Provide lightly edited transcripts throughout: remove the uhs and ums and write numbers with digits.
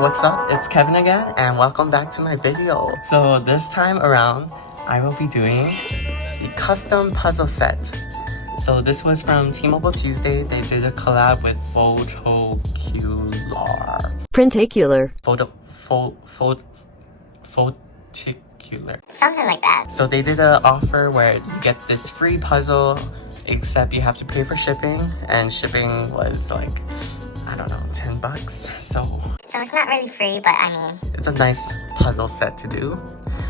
what's up? It's Kevin again and welcome back to my video. So this time around, I will be doing the custom puzzle set. So this was from T-Mobile Tuesday. They did a collab with Printicular. Printicular. Something like that. So they did an offer where you get this free puzzle, except you have to pay for shipping, and shipping was like, I don't know, 10 bucks. So it's not really free, but I mean, it's a nice puzzle set to do.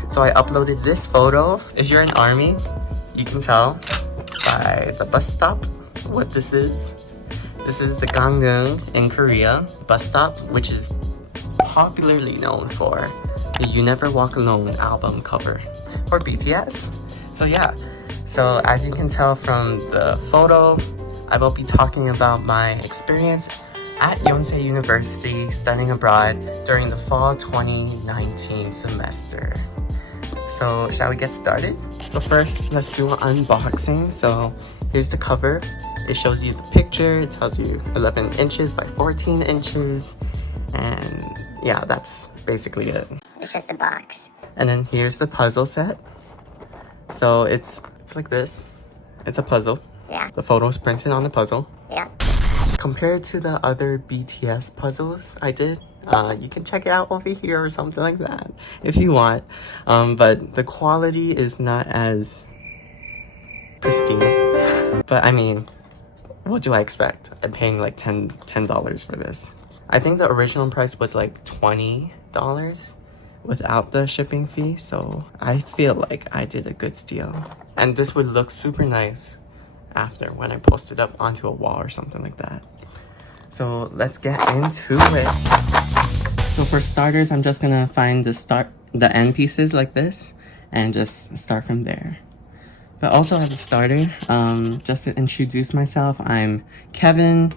So I uploaded this photo. If you're in army, you can tell by the bus stop what this is. This is the Gangneung in Korea bus stop, which is popularly known for the You Never Walk Alone album cover for BTS. So yeah, so as you can tell from the photo, I will be talking about my experience at Yonsei University studying abroad during the fall 2019 semester. So shall we get started? So first, let's do an unboxing. So here's the cover. It shows you the picture. It tells you 11 inches by 14 inches. And yeah, that's basically it. it's just a box. And then here's the puzzle set. So it's like this. It's a puzzle. Yeah. The photo's printed on the puzzle. Yeah. Compared to the other BTS puzzles I did, you can check it out over here or something like that if you want. But the quality is not as pristine. But I mean, what do I expect? I'm paying like $10 for this. I think the original price was like $20 without the shipping fee. So I feel like I did a good steal. And this would look super nice after when I post it up onto a wall or something like that. So let's get into it. So for starters, I'm just gonna find the end pieces like this and just start from there. But also as a starter, just to introduce myself, I'm Kevin.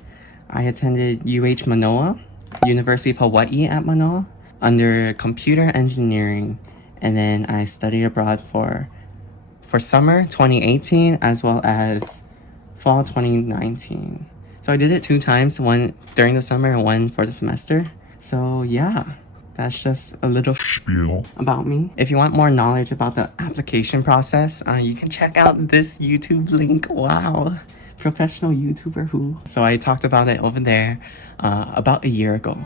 I attended UH Manoa, University of Hawaii at Manoa, under computer engineering, and then I studied abroad for summer 2018 as well as fall 2019. So I did it 2 times, one during the summer and one for the semester. So yeah, that's just a little spiel about me. If you want more knowledge about the application process, you can check out this YouTube link. Wow, professional YouTuber who. So I talked about it over there about a year ago.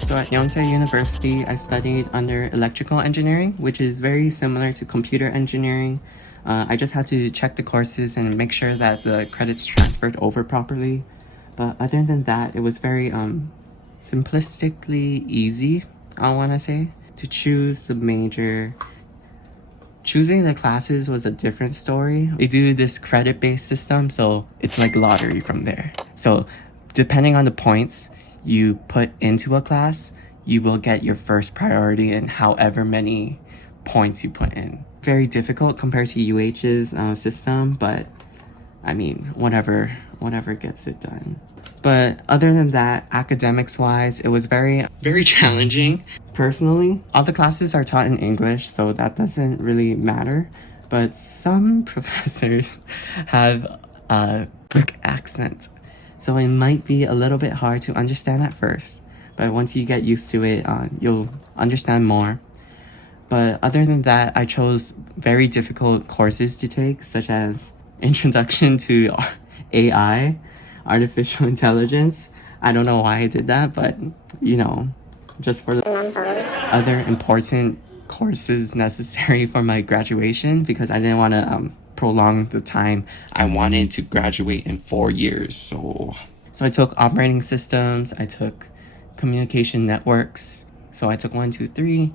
So at Yonsei University, I studied under electrical engineering, which is very similar to computer engineering. I just had to check the courses and make sure that the credits transferred over properly. But other than that, it was very simplistically easy, I want to say, to choose the major. Choosing the classes was a different story. They do this credit-based system, so it's like lottery from there. So depending on the points you put into a class, you will get your first priority in however many points you put in. Very difficult compared to UH's system, but I mean, whatever gets it done. But other than that, academics wise, it was very challenging. Personally, all the classes are taught in English, so that doesn't really matter. But some professors have a quick accent, so it might be a little bit hard to understand at first. But once you get used to it, you'll understand more. But other than that, I chose very difficult courses to take, such as Introduction to AI, Artificial Intelligence. I don't know why I did that, but you know, just for the other important courses necessary for my graduation, because I didn't want to prolong the time. I wanted to graduate in 4 years, so I took operating systems, I took communication networks, so I took 1, 2, 3.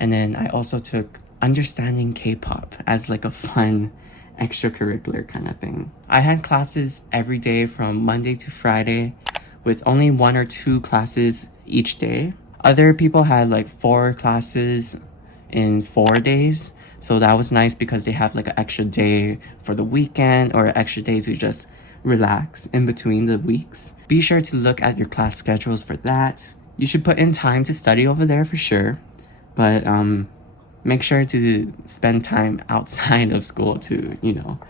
And then I also took understanding K-pop as like a fun extracurricular kind of thing. I had classes every day from Monday to Friday with only 1 or 2 classes each day. Other people had like 4 classes in 4 days. So that was nice because they have like an extra day for the weekend or an extra day to just relax in between the weeks. Be sure to look at your class schedules for that. You should put in time to study over there for sure. But make sure to spend time outside of school to, you know,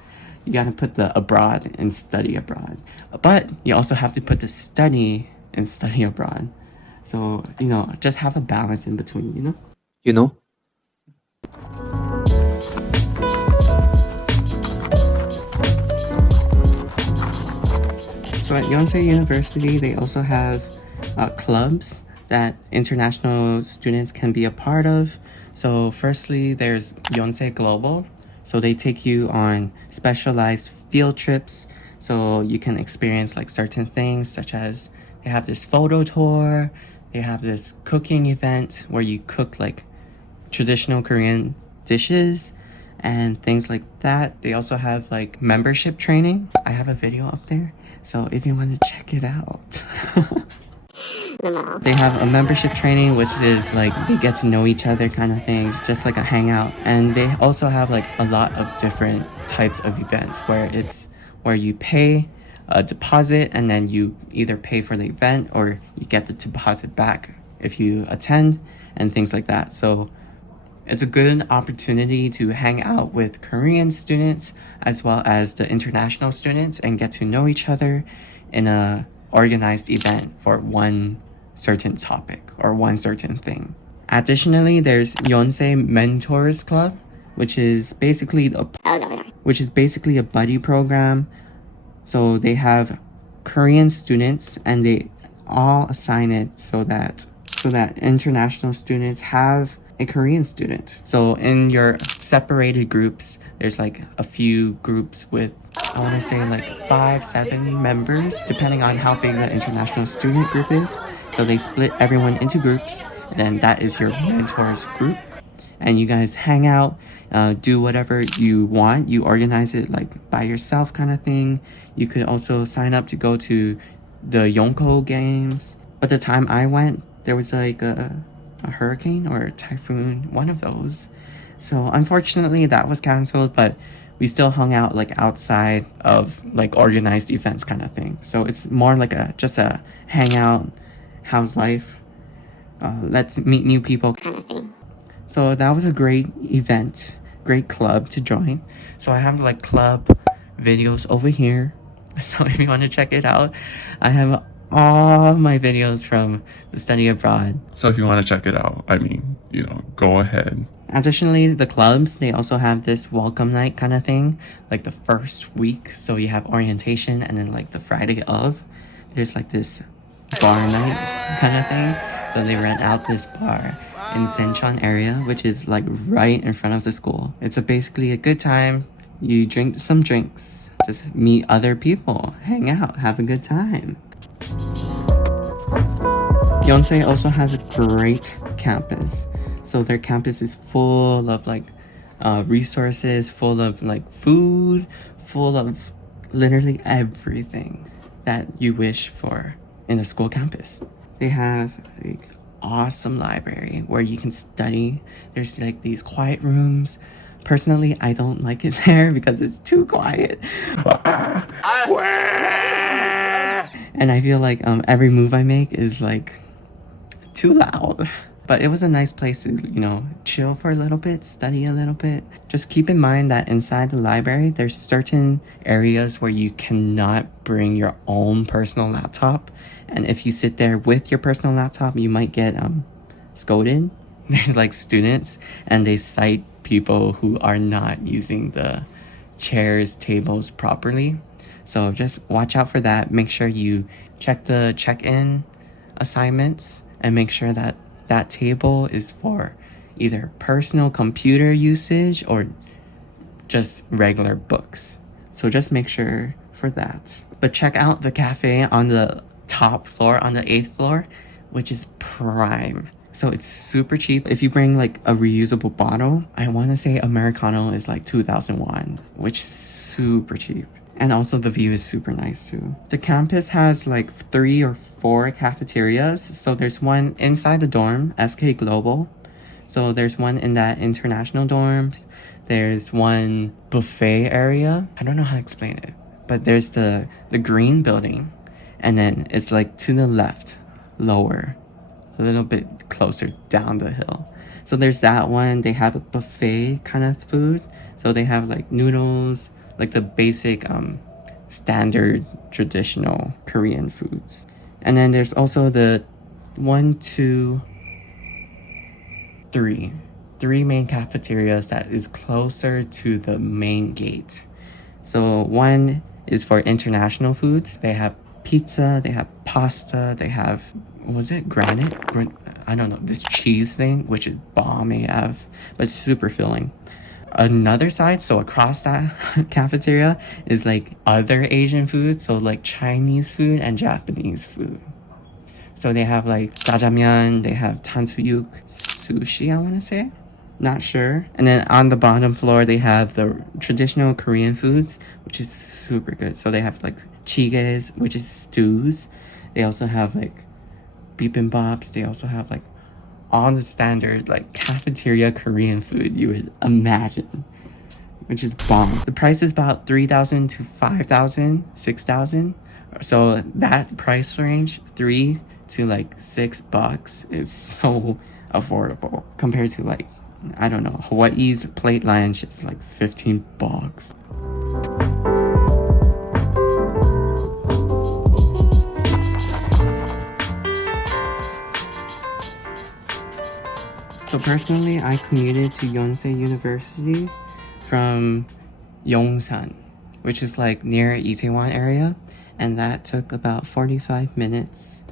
you gotta put the abroad and study abroad. But you also have to put the study and study abroad. So, just have a balance in between, You know? So at Yonsei University, they also have clubs that international students can be a part of. So firstly, there's Yonsei Global. So they take you on specialized field trips so you can experience like certain things, such as they have this photo tour, they have this cooking event where you cook like traditional Korean dishes and things like that. They also have like membership training. I have a video up there, so if you want to check it out. They have a membership training, which is like they get to know each other kind of thing, just like a hangout. And they also have like a lot of different types of events where you pay a deposit and then you either pay for the event or you get the deposit back if you attend and things like that. So it's a good opportunity to hang out with Korean students as well as the international students and get to know each other in a organized event for one certain topic or one certain thing. Additionally, there's Yonsei Mentors Club, which is basically a buddy program. So they have Korean students and they all assign it so that international students have a Korean student. So in your separated groups, there's like a few groups with, I want to say like 5, 7 members, depending on how big the international student group is. So they split everyone into groups, and then that is your mentors group. And you guys hang out, do whatever you want. You organize it like by yourself kind of thing. You could also sign up to go to the Yonko games. But the time I went, there was like a hurricane or a typhoon, one of those. So unfortunately that was canceled, but we still hung out like outside of like organized events kind of thing. So it's more like just a hangout, how's life, let's meet new people kind of thing. So that was a great event, great club to join. So I have like club videos over here. So if you want to check it out, I have all my videos from the study abroad. So if you want to check it out, go ahead. Additionally, the clubs, they also have this welcome night kind of thing, like the first week. So you have orientation and then like the Friday of, there's like this bar night kind of thing. So they rent out this bar in Senchon area, which is like right in front of the school. It's basically a good time. You drink some drinks, just meet other people, hang out, have a good time. Yonsei also has a great campus. So their campus is full of like resources, full of like food, full of literally everything that you wish for in a school campus. They have an awesome library where you can study. There's like these quiet rooms. Personally, I don't like it there because it's too quiet. And I feel like every move I make is like too loud. But it was a nice place to, chill for a little bit, study a little bit. Just keep in mind that inside the library, there's certain areas where you cannot bring your own personal laptop. And if you sit there with your personal laptop, you might get scolded. There's like students and they cite people who are not using the chairs, tables properly. So just watch out for that. Make sure you check the check-in assignments and make sure that that table is for either personal computer usage or just regular books. So just make sure for that. But check out the cafe on the top floor, on the 8th floor, which is prime. So it's super cheap. If you bring like a reusable bottle, I want to say Americano is like 2,000 won, which is super cheap. And also the view is super nice too. The campus has like 3 or 4 cafeterias. So there's one inside the dorm, SK Global. So there's one in that international dorms. There's one buffet area. I don't know how to explain it. But there's the green building. And then it's like to the left, lower, a little bit closer down the hill. So there's that one. They have a buffet kind of food. So they have like noodles, like the basic standard traditional Korean foods. And then there's also the one, two, three main cafeterias that is closer to the main gate. So one is for international foods. They have pizza, they have pasta, they have, was it granite? I don't know, this cheese thing, which is bomb AF, but super filling. Another side, so across that cafeteria, is like other Asian food, so like Chinese food and Japanese food. So they have like jjajangmyeon, they have tansuyuk, sushi, I want to say. Not sure. And then on the bottom floor, they have the traditional Korean foods, which is super good. So they have like chigees, which is stews. They also have like bibimbops. They also have like all the standard like cafeteria Korean food you would imagine, which is bomb. The price is about 3,000 to 5,000, 6,000. So that price range, 3 to like $6, is so affordable compared to like, I don't know, Hawaii's plate lunch is like $15. So personally, I commuted to Yonsei University from Yongsan, which is like near Itaewon area, and that took about 45 minutes,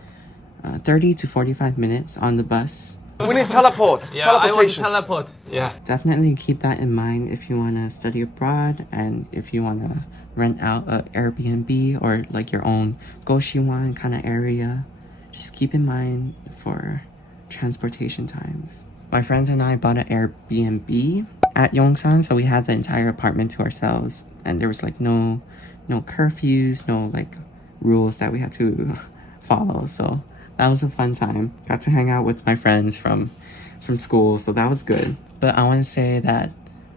30 to 45 minutes on the bus. We need teleport. Yeah, I want to Teleportation. teleport. Yeah. Definitely keep that in mind if you want to study abroad and if you want to rent out an Airbnb or like your own Goshiwan kind of area. Just keep in mind for transportation times. My friends and I bought an Airbnb at Yongsan, so we had the entire apartment to ourselves, and there was like no curfews, no like rules that we had to follow. So that was a fun time. Got to hang out with my friends from school, so that was good. But I want to say that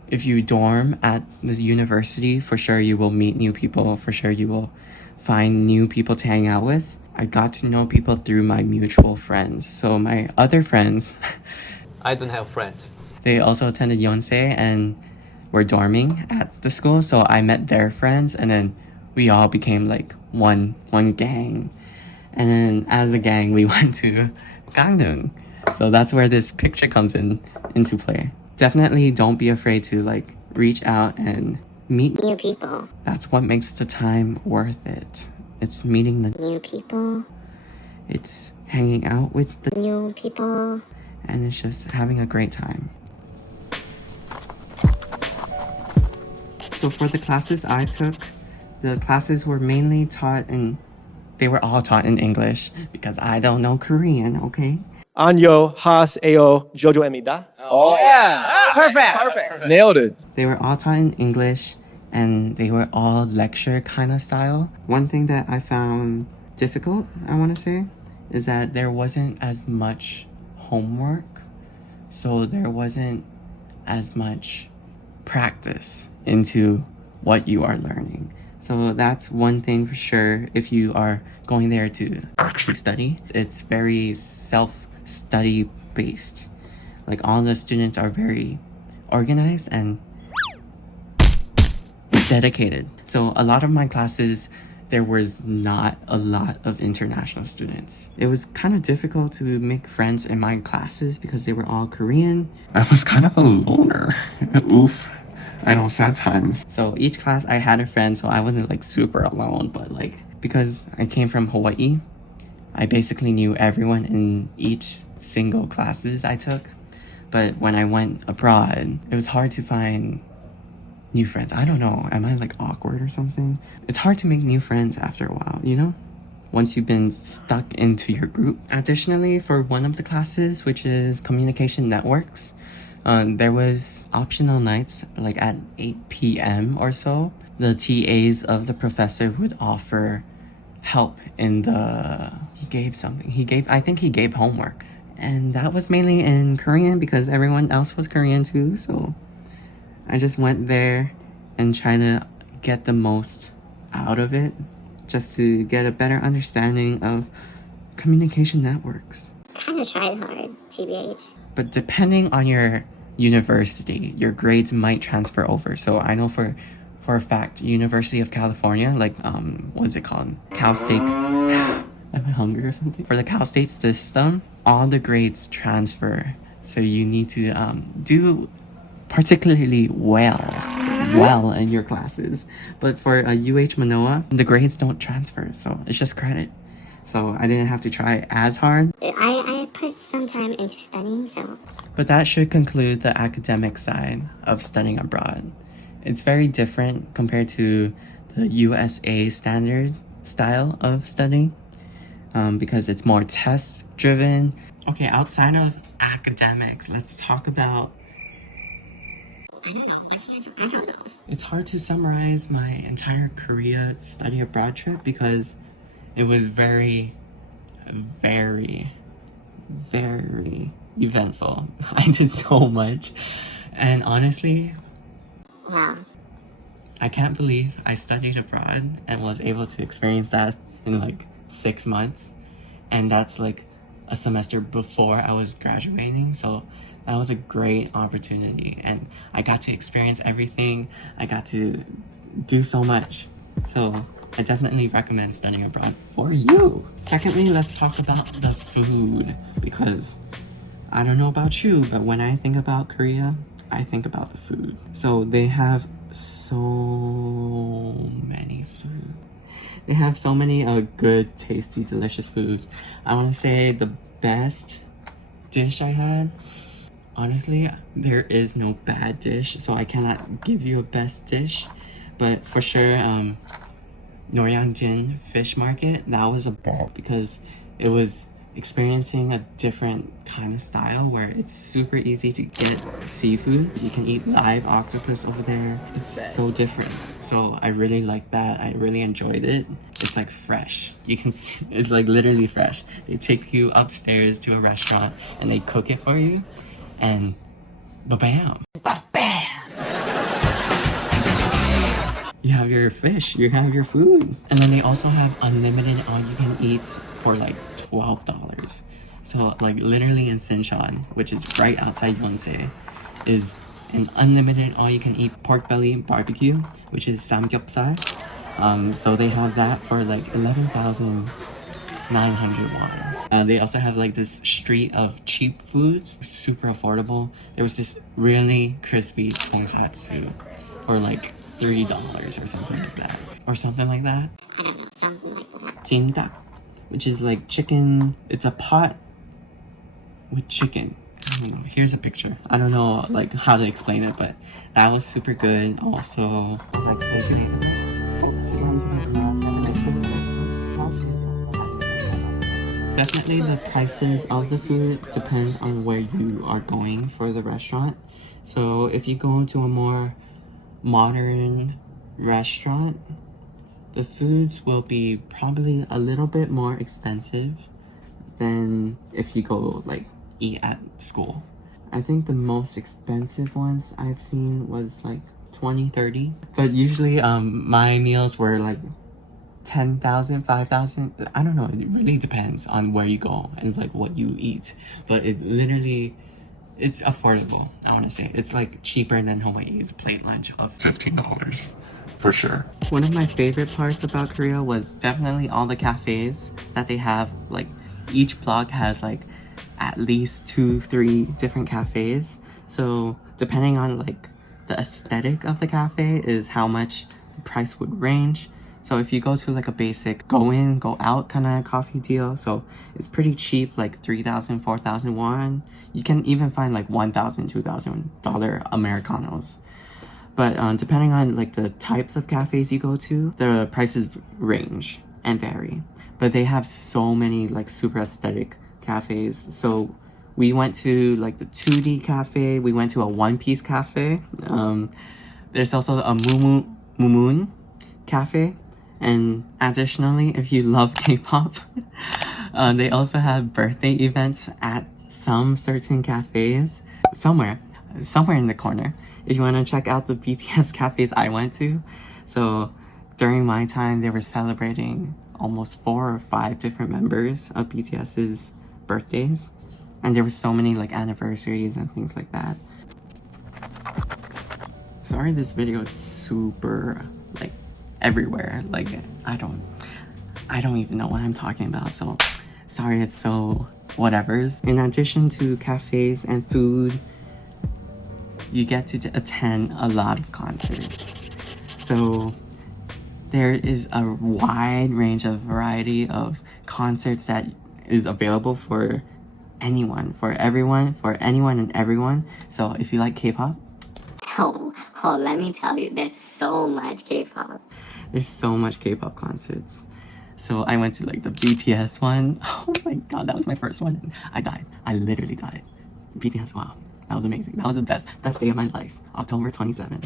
if you dorm at the university, for sure you will meet new people. For sure you will find new people to hang out with. I got to know people through my mutual friends. So my other friends, I don't have friends. they also attended Yonsei and were dorming at the school. So I met their friends, and then we all became like one gang. And then as a gang, we went to Gangneung. So that's where this picture comes into play. Definitely don't be afraid to like reach out and meet New people. That's what makes the time worth it. It's meeting the New people. it's hanging out with the New people. and it's just having a great time. So for the classes I took, the classes were mainly they were all taught in English because I don't know Korean, okay? Anyo, has, eo, jojo, emida. Oh yeah. Perfect. Nailed it. They were all taught in English and they were all lecture kind of style. One thing that I found difficult, I want to say, is that there wasn't as much homework. So there wasn't as much practice into what you are learning. So that's one thing for sure. If you are going there to actually study, it's very self-study based. Like all the students are very organized and dedicated. So a lot of my classes, there was not a lot of international students. It was kind of difficult to make friends in my classes because they were all Korean. I was kind of a loner. Oof. I know, sad times. So each class I had a friend, so I wasn't like super alone, but like because I came from Hawaii, I basically knew everyone in each single classes I took. But when I went abroad, it was hard to find new friends. I don't know, am I like awkward or something? It's hard to make new friends after a while, you know? Once you've been stuck into your group. Additionally, for one of the classes, which is communication networks, there was optional nights like at 8 p.m. or so. The TAs of the professor would offer help in he gave homework. And that was mainly in Korean because everyone else was Korean too. So I just went there and tried to get the most out of it just to get a better understanding of communication networks. Kind of tried hard, TBH. But depending on your university, your grades might transfer over. So I know for a fact, University of California, like what's it called? Cal State Am I hungry or something? For the Cal State system, all the grades transfer. So you need to do particularly well in your classes. But for UH Manoa, the grades don't transfer. So it's just credit. So I didn't have to try as hard. I put some time into studying, so But that should conclude the academic side of studying abroad. It's very different compared to the USA standard style of studying because it's more test driven. Okay, outside of academics, let's talk about. I don't know. I don't know. It's hard to summarize my entire Korea study abroad trip because it was very, very, very eventful. I did so much. And honestly, Wow. I can't believe I studied abroad and was able to experience that in like 6 months. And that's like a semester before I was graduating. So that was a great opportunity. And I got to experience everything. I got to do so much. So I definitely recommend studying abroad for you. Secondly, let's talk about the food. Because I don't know about you, but when I think about Korea, I think about the food. So they have so many food. They have so many good, tasty, delicious food. I want to say the best dish I had, honestly, there is no bad dish, so I cannot give you a best dish. But for sure, Noryangjin Fish Market, that was a ball because it was experiencing a different kind of style where it's super easy to get seafood. You can eat live octopus over there. It's so different. So I really like that. I really enjoyed it. It's like fresh. You can see, it's like literally fresh. They take you upstairs to a restaurant and they cook it for you and ba-bam. Ba-bam! You have your fish, you have your food. And then they also have unlimited all you can eat for like $12. So like literally in Sinshan, which is right outside Yonsei, is an unlimited all you can eat pork belly barbecue, which is samgyeopsal. So they have that for like 11,900 won. They also have like this street of cheap foods, super affordable. There was this really crispy tonkatsu for like $3 or something like that. Or something like that. I don't know. Something like that. Jingdak, which is like chicken. It's a pot with chicken. I don't know. Here's a picture. I don't know like how to explain it, but that was super good. Also, definitely the prices of the food depend on where you are going for the restaurant. So if you go to a more modern restaurant, the foods will be probably a little bit more expensive than if you go like eat at school. I think the most expensive ones I've seen was like 20-30, but usually my meals were like 10,000, 5,000. I don't know, it really depends on where you go and like what you eat, but it literally, it's affordable. I want to say it's like cheaper than Hawaii's plate lunch of $15 for sure. One of my favorite parts about Korea was definitely all the cafes that they have. Like each block has like at least 2-3 different cafes. So depending on like the aesthetic of the cafe is how much the price would range. So if you go to like a basic go in, go out kind of coffee deal, so it's pretty cheap, like 3,000, 4,000 won. You can even find like $1,000, $2,000 Americanos. But depending on like the types of cafes you go to, the prices range and vary. But they have so many like super aesthetic cafes. So we went to like the 2D cafe. We went to a one-piece cafe. There's also a Mumun cafe. And additionally, if you love K-pop, they also have birthday events at some certain cafes. Somewhere in the corner. If you want to check out the BTS cafes I went to. So during my time, they were celebrating almost 4 or 5 different members of BTS's birthdays. And there were so many like anniversaries and things like that. Sorry this video is super like everywhere. Like I don't even know what I'm talking about, so sorry it's so whatevers. In addition to cafes and food, you get to attend a lot of concerts. So there is a wide range of variety of concerts that is available for anyone, for everyone, for anyone and everyone. So if you like K-pop, Let me tell you, there's so much K-pop. there's so much K-pop concerts. So I went to like the BTS one. Oh my god, that was my first one. I died. I literally died. BTS, wow. That was amazing. That was the best day of my life. October 27th.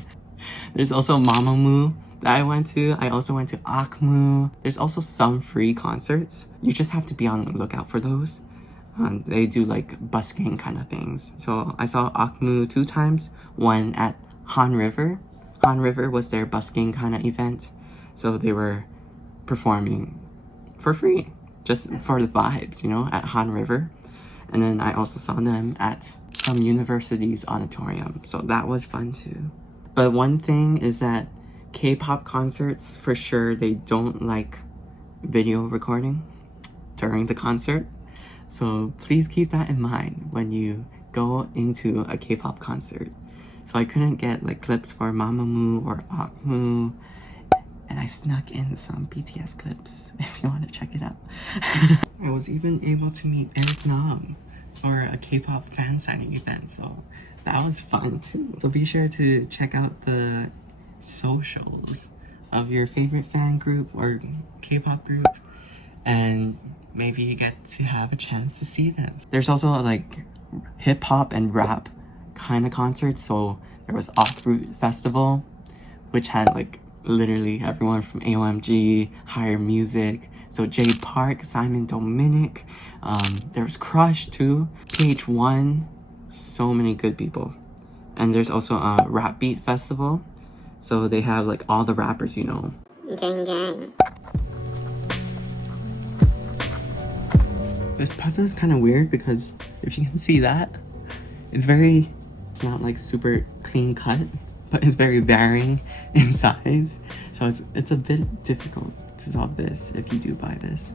There's also Mamamoo that I went to. I also went to Akmu. There's also some free concerts. You just have to be on the lookout for those. They do like busking kind of things. So I saw Akmu 2 times. One at Han River. Han River was their busking kind of event. So they were performing for free, just for the vibes, you know, at Han River. And then I also saw them at some university's auditorium. So that was fun too. But one thing is that K-pop concerts, for sure, they don't like video recording during the concert. So please keep that in mind when you go into a K-pop concert. So I couldn't get like clips for Mamamoo or Akmu. And I snuck in some BTS clips if you want to check it out. I was even able to meet Eric Nam for a K-pop fan signing event, so that was fun too. So be sure to check out the socials of your favorite fan group or K-pop group, and maybe you get to have a chance to see them. There's also like hip-hop and rap kind of concerts. So there was Off-Route Festival, which had like literally everyone from AOMG, Higher Music, so Jay Park, Simon Dominic, there was Crush too, PH1, so many good people. And there's also a Rap Beat Festival, so they have like all the rappers, you know. Gang. This puzzle is kind of weird because if you can see that, it's not like super clean cut, but it's very varying in size. So it's a bit difficult to solve this if you do buy this.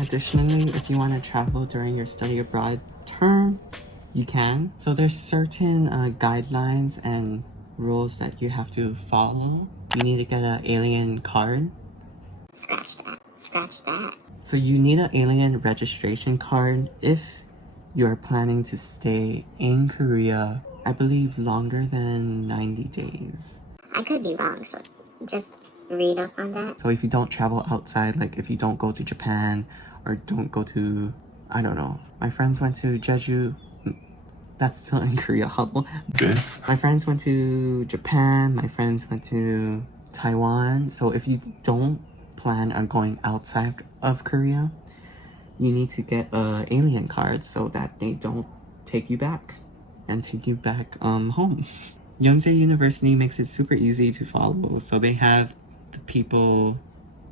Additionally, if you want to travel during your study abroad term, you can. So there's certain guidelines and rules that you have to follow. You need to get an alien card. Scratch that. So you need an alien registration card if you're planning to stay in Korea, I believe longer than 90 days. I could be wrong, so just read up on that. So if you don't travel outside, like if you don't go to Japan or don't go to, I don't know. My friends went to Jeju. That's still in Korea. My friends went to Japan. My friends went to Taiwan. So if you don't plan on going outside of Korea, you need to get a alien card so that they don't take you back home. Yonsei University makes it super easy to follow. So they have the people,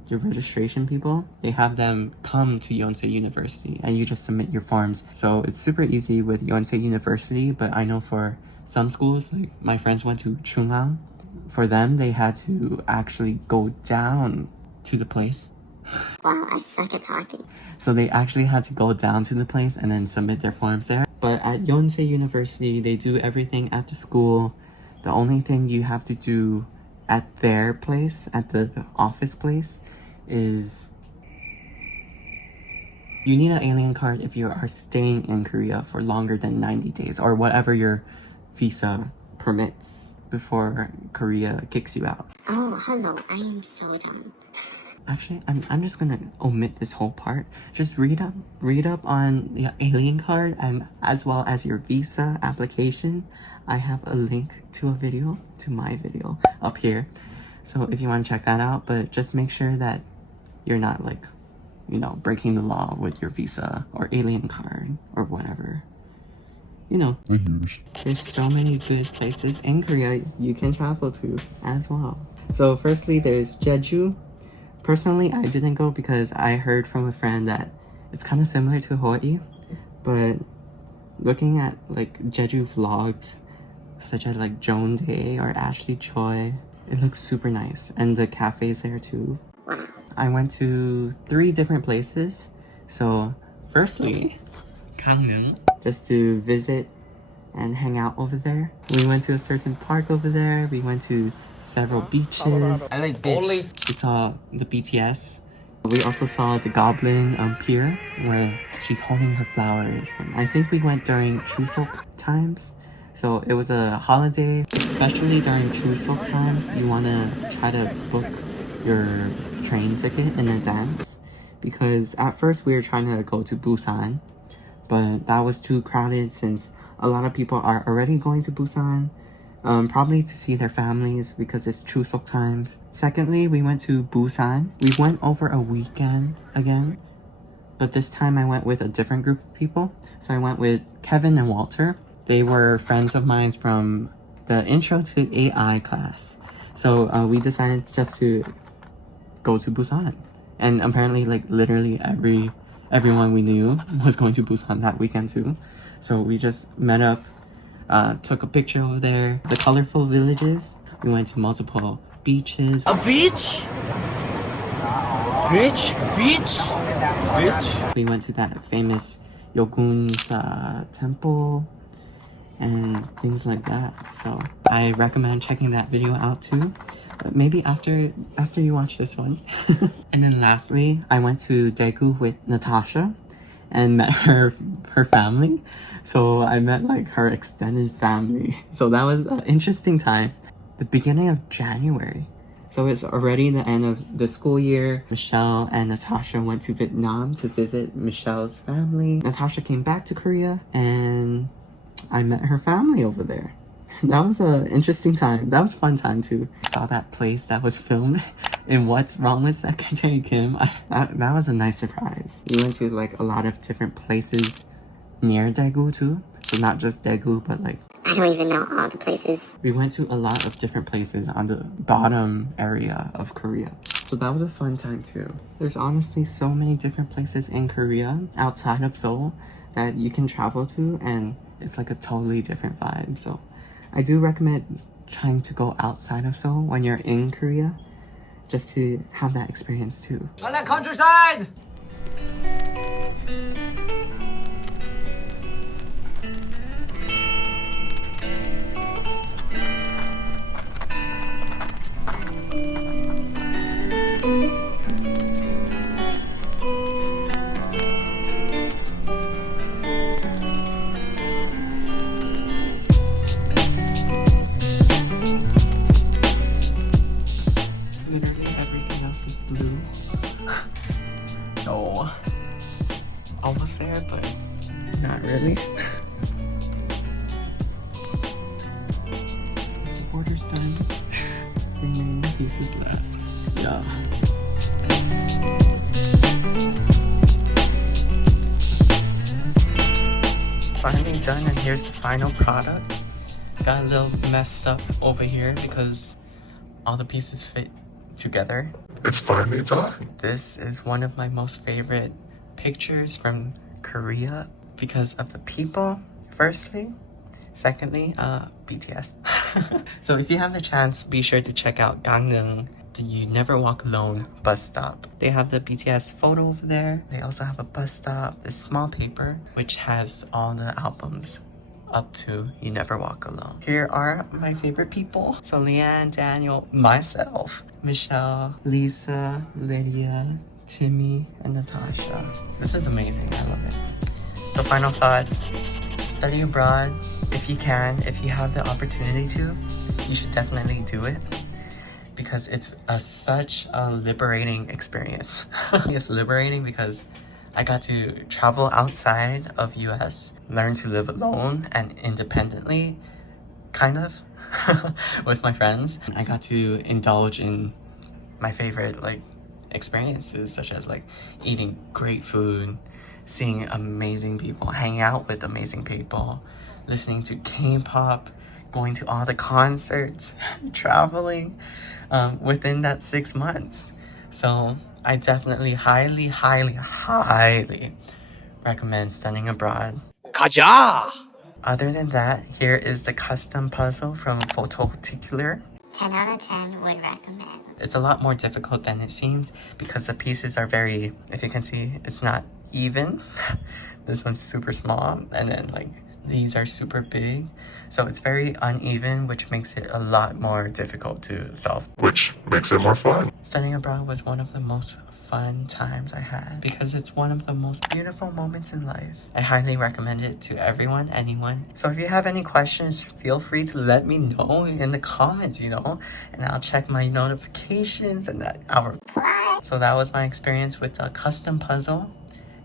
your registration people, they have them come to Yonsei University and you just submit your forms. So it's super easy with Yonsei University, but I know for some schools, like my friends went to Chungang, for them they had to actually go down to the place. Wow, I suck at talking. So they actually had to go down to the place and then submit their forms there. But at Yonsei University, they do everything at the school. The only thing you have to do at their place, at the office place, is you need an alien card if you are staying in Korea for longer than 90 days or whatever your visa permits before Korea kicks you out. Oh, hello, I am so dumb. Actually, I'm just gonna omit this whole part. Just read up on the alien card and as well as your visa application. I have a link to my video up here. So if you want to check that out, but just make sure that you're not like, you know, breaking the law with your visa or alien card or whatever. You know, there's so many good places in Korea you can travel to as well. So firstly, there's Jeju. Personally, I didn't go because I heard from a friend that it's kind of similar to Hawaii, but looking at like Jeju vlogs such as like Yonsei or Ashley Choi, it looks super nice, and the cafes there too. Wow. I went to 3 different places. So firstly, Gangneung, just to visit and hang out over there. We went to a certain park over there. We went to several beaches. I like beach. We saw the BTS. We also saw the Goblin Pier where she's holding her flowers. I think we went during Chuseok times. So it was a holiday, especially during Chuseok times. You want to try to book your train ticket in advance, because at first we were trying to go to Busan, but that was too crowded since a lot of people are already going to Busan, probably to see their families because it's Chuseok times. Secondly, we went to Busan. We went over a weekend again, but this time I went with a different group of people. So I went with Kevin and Walter. They were friends of mine from the Intro to AI class. So we decided just to go to Busan. And apparently, like, literally everyone we knew was going to Busan that weekend too. So we just met up, took a picture over there. The colorful villages. We went to multiple beaches. A beach? Beach? Beach? Beach? We went to that famous Yogun's temple and things like that. So I recommend checking that video out too. But maybe after you watch this one. And then lastly, I went to Daegu with Natasha and met her family. So I met like her extended family. So that was an interesting time. The beginning of January. So it's already the end of the school year. Michelle and Natasha went to Vietnam to visit Michelle's family. Natasha came back to Korea and I met her family over there. That was an interesting time. That was a fun time too. I saw that place that was filmed in What's Wrong with Secretary Kim. That was a nice surprise. We went to like a lot of different places near Daegu too. So not just Daegu, but like I don't even know all the places. we went to a lot of different places on the bottom area of Korea. So that was a fun time too. There's honestly so many different places in Korea outside of Seoul that you can travel to, and it's like a totally different vibe. So I do recommend trying to go outside of Seoul when you're in Korea, just to have that experience too. I like countryside! Literally everything else is blue. So, almost there, but not really. The border's done. Remaining pieces left. Yeah. Finally done, and here's the final product. Got a little messed up over here because all the pieces fit together. It's finally done. This is one of my most favorite pictures from Korea because of the people, firstly. Secondly, BTS. So if you have the chance, be sure to check out Gangneung, the You Never Walk Alone bus stop. They have the BTS photo over there. They also have a bus stop, this small paper, which has all the albums up to You Never Walk Alone. Here are my favorite people. So Leanne, Daniel, myself, Michelle, Lisa, Lydia, Timmy, and Natasha. This is amazing. I love it. So final thoughts. Study abroad if you can. If you have the opportunity to, you should definitely do it, because it's such a liberating experience. It's liberating because I got to travel outside of US, learn to live alone and independently, kind of, with my friends. I got to indulge in my favorite like experiences, such as like eating great food, seeing amazing people, hanging out with amazing people, listening to K-pop, going to all the concerts, traveling within that 6 months. So I definitely highly recommend studying abroad. 가자! Other than that, here is the custom puzzle from Printicular. 10 out of 10 would recommend. It's a lot more difficult than it seems because the pieces are very, if you can see, it's not even. This one's super small, and then like these are super big. So it's very uneven, which makes it a lot more difficult to solve. Which makes it more fun. Studying abroad was one of the most fun times I had because it's one of the most beautiful moments in life. I highly recommend it to everyone, anyone. So if you have any questions, feel free to let me know in the comments, and I'll check my notifications and I'll reply. So that was my experience with the custom puzzle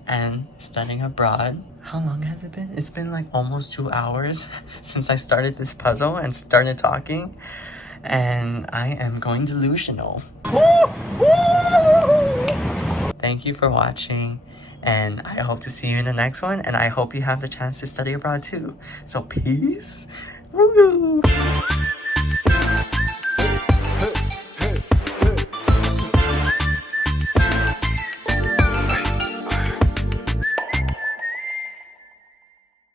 and studying abroad. How long has it been? It's been like almost 2 hours since I started this puzzle and started talking, and I am going delusional. Thank you for watching, and I hope to see you in the next one, and I hope you have the chance to study abroad too. So peace. Woo!